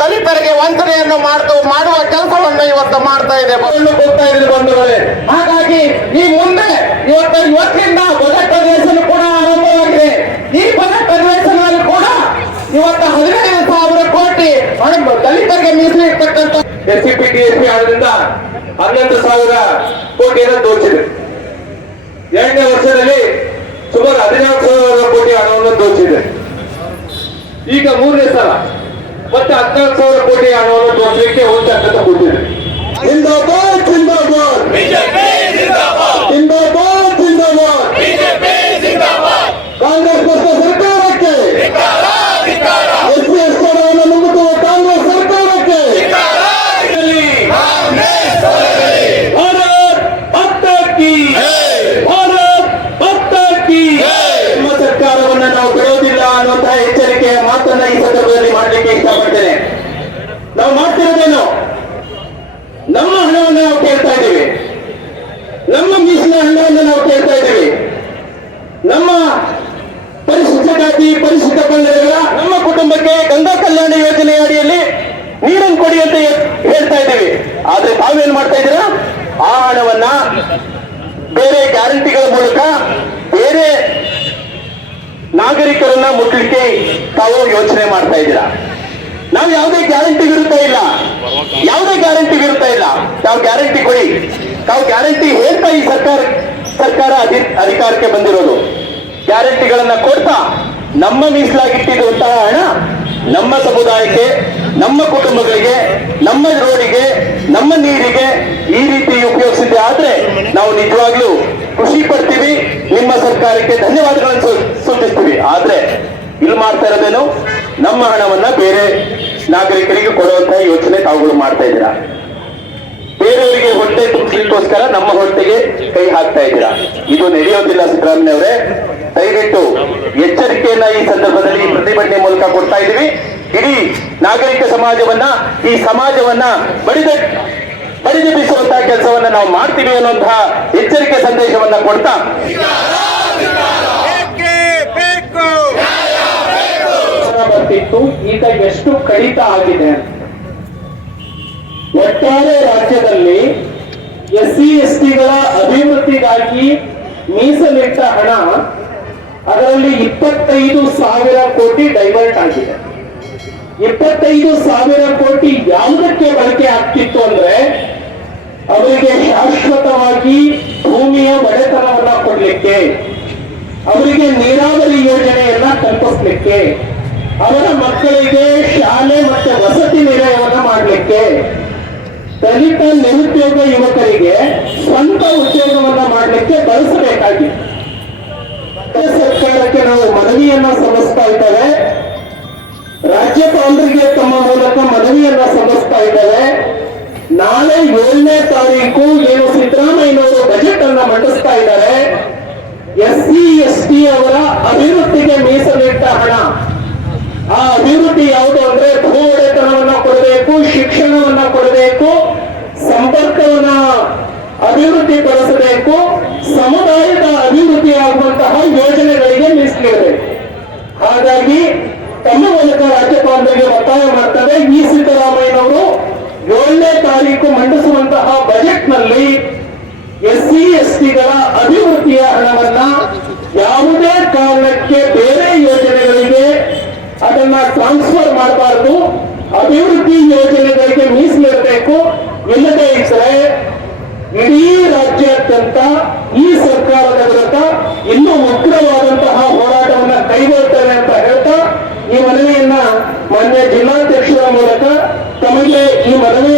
ದಲಿತರಿಗೆ ವಂಚನೆಯನ್ನು ಮಾಡ್ತು ಮಾಡುವ ಕೆಲಸವನ್ನು ಇವತ್ತು ಮಾಡ್ತಾ ಇದೆ. ಬಂದು ಹೋಗ್ತಾ ಇದೆ ಬಂಧುಗಳೇ. ಹಾಗಾಗಿ ಈ ಮುಂದೆ ಇವತ್ತು ಇವತ್ತಿನಿಂದ ಬಜೆಟ್ ಅಧಿವೇಶನ ಕೂಡ ಆರಂಭವಾಗಿದೆ. ಈ ಬಜೆಟ್ ಅಧಿವೇಶನದಲ್ಲಿ ಕೂಡ ಇವತ್ತು ಹದಿನೈದು ಸಾವಿರ ಕೋಟಿ ದಲಿತರಿಗೆ ಮೀಸಲಿರ್ತಕ್ಕಂಥ S C P T S P ಹಣದಿಂದ ಹನ್ನೊಂದು ಸಾವಿರ ಕೋಟಿಯನ್ನು ದೋಚಿದೆ. ಎರಡನೇ ವರ್ಷದಲ್ಲಿ ಸುಮಾರು ಹದಿನಾಲ್ಕು ಸಾವಿರ ಕೋಟಿ ಹಣವನ್ನು ದೋಚಿದೆ. ಈಗ ಮೂರನೇ ಸಲ. ಮತ್ತೆ ಹದಿನಾಲ್ಕು ಸಾವಿರ ಕೋಟಿ ಹಣವನ್ನು ದೋಚಲಿಕ್ಕೆ ಹುಂಚಾಟದ ಕೂತಿದೆ ಜಿಂದಾಬಾದ್ ಜಿಂದಾಬಾದ್ ಜಿಂದಾಬಾದ್ ಜಿಂದಾಬಾದ್ ಕಾಂಗ್ರೆಸ್ ಪಕ್ಷ ಸರ್ಕಾರಕ್ಕೆ ಎಸ್ ಸಿ ಎಸ್ ಹಣವನ್ನು ನುಂಗುತ್ತುವ ಕಾಂಗ್ರೆಸ್ ಸರ್ಕಾರಕ್ಕೆ ಭಾರತ್ ಮಾತಾ ಕಿ ಭಾರತ್ ಮಾತಾ ಕಿ ನಮ್ಮ ಸರ್ಕಾರವನ್ನ ನಾವು ಬಿಡೋದಿಲ್ಲ ಅನ್ನುವಂತಹ ಎಚ್ಚರಿಕೆಯ ಮಾತನ್ನ ಈ ಸಂದರ್ಭದಲ್ಲಿ ಮಾಡಲಿಕ್ಕೆ ಇಷ್ಟಪಡ್ತೇನೆ ನಾವು ಮಾಡ್ತಿರೋದೇನು ನಮ್ಮ ಹಣವನ್ನು ನಾವು ಕೇಳ್ತಾ ಇದ್ದೀವಿ. ನಮ್ಮ ಮೀಸಲ ಹಣವನ್ನು ನಾವು ಕೇಳ್ತಾ ಇದ್ದೀವಿ. ನಮ್ಮ ಪರಿಶುದ್ಧ ಜಾತಿ, ಪರಿಶುದ್ಧ ನಮ್ಮ ಕುಟುಂಬಕ್ಕೆ ಗಂಗಾ ಕಲ್ಯಾಣ ಯೋಜನೆ ಅಡಿಯಲ್ಲಿ ನೀರನ್ನು ಕೊಡಿ ಅಂತ ಹೇಳ್ತಾ ಇದ್ದೀವಿ. ಆದ್ರೆ ತಾವೇನ್ ಮಾಡ್ತಾ ಇದ್ದೀರಾ? ಆ ಹಣವನ್ನ ಬೇರೆ ಗ್ಯಾರಂಟಿಗಳ ಮೂಲಕ ಬೇರೆ ನಾಗರಿಕರನ್ನ ಮುಟ್ಲಿಕ್ಕೆ ತಾವು ಯೋಚನೆ ಮಾಡ್ತಾ ಇದ್ದೀರಾ? ನಾವು ಯಾವುದೇ ಗ್ಯಾರಂಟಿ ವಿರುದ್ಧ ಇಲ್ಲ. ಯಾವುದೇ ಗ್ಯಾರಂಟಿ ವಿರುದ್ಧ ಇಲ್ಲ. ತಾವು ಗ್ಯಾರಂಟಿ ಕೊಡಿ. ತಾವು ಗ್ಯಾರಂಟಿ ಹೇಳ್ತಾ ಈ ಸರ್ಕಾರ ಸರ್ಕಾರ ಅಧಿ- ಅಧಿಕಾರಕ್ಕೆ ಬಂದಿರೋದು. ಗ್ಯಾರಂಟಿಗಳನ್ನ ಕೊಡ್ತಾ ನಮ್ಮ ಮೀಸಲಾಗಿಟ್ಟಿರುವಂತಹ ಹಣ ನಮ್ಮ ಸಮುದಾಯಕ್ಕೆ, ನಮ್ಮ ಕುಟುಂಬಗಳಿಗೆ, ನಮ್ಮ ರೋಡಿಗೆ, ನಮ್ಮ ನೀರಿಗೆ ಈ ರೀತಿ ಉಪಯೋಗಿಸಿದೆ ಆದ್ರೆ ನಾವು ನಿಜವಾಗ್ಲೂ ಖುಷಿ ಪಡ್ತೀವಿ, ನಿಮ್ಮ ಸರ್ಕಾರಕ್ಕೆ ಧನ್ಯವಾದಗಳನ್ನು ಸೂಚಿಸ್ತೀವಿ. ಆದ್ರೆ ಇಲ್ಲಿ ಮಾಡ್ತಾ ಇರೋದೇನು? ನಮ್ಮ ಹಣವನ್ನ ಬೇರೆ ನಾಗರಿಕರಿಗೆ ಕೊಡುವಂತಹ ಯೋಚನೆ ತಾವುಗಳು ಮಾಡ್ತಾ ಇದ್ದೀರಾ? ಬೇರೆಯವರಿಗೆ ಹೊಟ್ಟೆ ತುಂಬಿಸ್ಲಿಕ್ಕೋಸ್ಕರ ನಮ್ಮ ಹೊಟ್ಟೆಗೆ ಕೈ ಹಾಕ್ತಾ ಇದ್ದೀರಾ? ಇದು ನಡೆಯೋದಿಲ್ಲ ಸಿದ್ದರಾಮಯ್ಯ ಅವರೇ. ದಯವಿಟ್ಟು ಎಚ್ಚರಿಕೆಯನ್ನ ಈ ಸಂದರ್ಭದಲ್ಲಿ ಪ್ರತಿಭಟನೆ ಮೂಲಕ ಕೊಡ್ತಾ ಇದ್ದೀವಿ. ಇಡೀ ನಾಗರಿಕ ಸಮಾಜವನ್ನ, ಈ ಸಮಾಜವನ್ನ ಬಡಿದ ಬಡಿದೆಬ್ಬಿಸುವಂತಹ ಕೆಲಸವನ್ನ ನಾವು ಮಾಡ್ತೀವಿ ಅನ್ನುವಂತಹ ಎಚ್ಚರಿಕೆ ಸಂದೇಶವನ್ನ ಕೊಡ್ತಾ ಬರ್ತಿತ್ತು ಈಗ ಎಷ್ಟು ಕಡಿತ ಆಗಿದೆ ಒಟ್ಟಾರೆ ರಾಜ್ಯದಲ್ಲಿ ಎಸ್ ಸಿ ಎಸ್ ಟಿಗಳ ಅಭಿವೃದ್ಧಿಗಾಗಿ ಮೀಸಲಿಟ್ಟ ಹಣ ಅದರಲ್ಲಿ ಇಪ್ಪತ್ತೈದು ಸಾವಿರ ಕೋಟಿ ಡೈವರ್ಟ್ ಆಗಿದೆ. ಇಪ್ಪತ್ತೈದು ಸಾವಿರ ಕೋಟಿ ಯಾವುದಕ್ಕೆ ಬಳಕೆ ಆಗ್ತಿತ್ತು ಅಂದ್ರೆ ಅವರಿಗೆ ಶಾಶ್ವತವಾಗಿ ಭೂಮಿಯ ಒಡೆತನವನ್ನ ಕೊಡ್ಲಿಕ್ಕೆ, ಅವರಿಗೆ ನೀರಾವರಿ ಯೋಜನೆಯನ್ನ ಕಲ್ಪಿಸ್ಲಿಕ್ಕೆ. ಅವರ ಮಕ್ಕಳಿಗೆ ಶಾಲೆ ಮತ್ತು ವಸತಿ ನಿಲಯವನ್ನು ಮಾಡಲಿಕ್ಕೆ ದಲಿತ ನಿರುದ್ಯೋಗ ಯುವಕರಿಗೆ ಸ್ವಂತ ಉದ್ಯೋಗವನ್ನ ಮಾಡಲಿಕ್ಕೆ ಬಳಸಬೇಕಾಗಿದೆ. ಸರ್ಕಾರಕ್ಕೆ ನಾವು ಮನವಿಯನ್ನ ಸಲ್ಲಿಸ್ತಾ ಇದ್ದೇವೆ. ರಾಜ್ಯಪಾಲರಿಗೆ ತಮ್ಮ ಮೂಲಕ ಮನವಿಯನ್ನ ಸಲ್ಲಿಸ್ತಾ ಇದ್ದೇವೆ. ನಾಳೆ ಏಳನೇ ತಾರೀಕು ಏನು ಸಿದ್ದರಾಮಯ್ಯನವರು ಬಜೆಟ್ ಅನ್ನ ಮಂಡಿಸ್ತಾ ಇದ್ದಾರೆ. ಎಸ್ ಸಿ ಎಸ್ ಟಿ ಅವರ ಅಭಿವೃದ್ಧಿಗೆ ಮೀಸಲಿಟ್ಟ ಹಣ ಆ ಅಭಿವೃದ್ಧಿ ಯಾವುದು ಅಂದ್ರೆ ಭೂ ಒಡೆತನವನ್ನ ಕೊಡಬೇಕು, ಶಿಕ್ಷಣವನ್ನ ಕೊಡಬೇಕು, ಸಂಪರ್ಕವನ್ನ ಅಭಿವೃದ್ಧಿ ಪಡಿಸಬೇಕು ಸಮುದಾಯದ ಅಭಿವೃದ್ಧಿ ಆಗುವಂತಹ ಯೋಜನೆಗಳಿಗೆ ಮೀಸಲಿಡಬೇಕು ಹಾಗಾಗಿ ತಮ್ಮ ಮೂಲಕ ರಾಜ್ಯಪಾಲರಿಗೆ ಒತ್ತಾಯ ಮಾಡ್ತಾರೆ ಈ ಸಿದ್ದರಾಮಯ್ಯನವರು ಏಳನೇ ತಾರೀಕು ಮಂಡಿಸುವಂತಹ ಬಜೆಟ್ನಲ್ಲಿ ಎಸ್ ಸಿ ಎಸ್ ಟಿಗಳ ಅಭಿವೃದ್ಧಿಯ ಹಣವನ್ನ ರಾಜ್ಯಾದ್ಯಂತ, ಈ ಸರ್ಕಾರದ ವಿರುದ್ಧ ಇನ್ನೂ ಉಗ್ರವಾದಂತಹ ಹೋರಾಟವನ್ನ ಕೈಗೊಳ್ತೇವೆ ಅಂತ ಹೇಳ್ತಾ ಈ ಮನವಿಯನ್ನ ಮಾನ್ಯ ಜಿಲ್ಲಾಧ್ಯಕ್ಷರ ಮೂಲಕ ತಮಗೆ ಈ ಮನವಿ